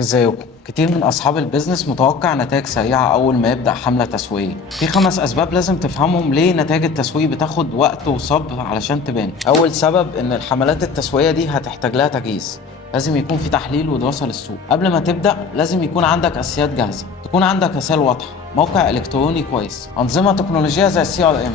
ازيكم؟ كتير من اصحاب البيزنس متوقع نتائج سريعة اول ما يبدأ حملة تسويقية. في 5 اسباب لازم تفهمهم ليه نتائج التسويق بتاخد وقت وصبر علشان تبان. اول سبب ان الحملات التسويقية دي هتحتاج لها تجهيز. لازم يكون في تحليل ودراسة للسوق. قبل ما تبدأ لازم يكون عندك اساسيات جاهزة، تكون عندك رسائل واضحة، موقع الكتروني كويس، انظمة تكنولوجية زي CRM،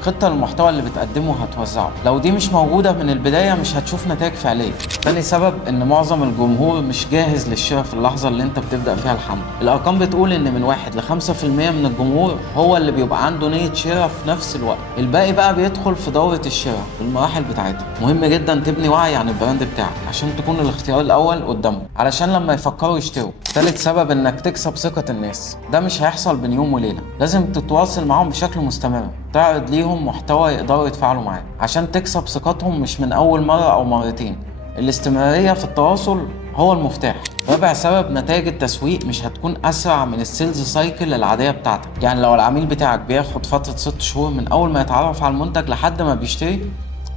خطة للمحتوى اللي بتقدمه هتوزعه. لو دي مش موجودة من البداية مش هتشوف نتائج فعلية. تاني سبب ان معظم الجمهور مش جاهز للشراء في اللحظة اللي انت بتبدأ فيها الحملة. الارقام بتقول ان من 1 ل5% من الجمهور هو اللي بيبقى عنده نية شراء في نفس الوقت. الباقي بقى بيدخل في دورة الشراء بالمراحل بتاعتها. مهم جدا تبني وعي عن البراند بتاعك عشان تكون الاختيار الاول قدامهم، علشان لما يفكروا يشتروا. تالت سبب انك تكسب ثقة الناس. ده مش هيحصل بين يوم وليلة. لازم تتواصل معاهم بشكل مستمر، تعرض ليهم محتوى يقدروا يتفاعلوا معاه عشان تكسب ثقتهم، مش من أول مرة أو مرتين. الاستمرارية في التواصل هو المفتاح. رابع سبب، نتائج التسويق مش هتكون أسرع من السيلز سايكل العادية بتاعتك. يعني لو العميل بتاعك بياخد فترة 6 شهور من أول ما يتعرف على المنتج لحد ما بيشتري،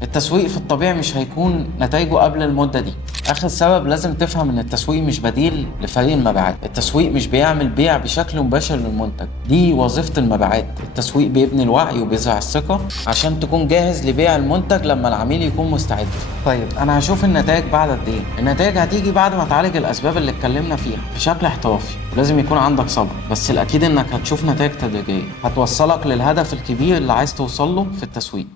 التسويق في الطبيعي مش هيكون نتائجه قبل المدة دي. آخر سبب، لازم تفهم إن التسويق مش بديل لفريق المبيعات. التسويق مش بيعمل بيع بشكل مباشر للمنتج، دي وظيفة المبيعات. التسويق بيبني الوعي وبيزرع الثقة عشان تكون جاهز لبيع المنتج لما العميل يكون مستعد. طيب أنا هشوف النتائج بعد قد إيه؟ النتائج هتيجي بعد ما تعالج الأسباب اللي اتكلمنا فيها بشكل احترافي، ولازم يكون عندك صبر. بس الأكيد إنك هتشوف نتائج تدريجية هتوصلك للهدف الكبير اللي عايز توصله في التسويق.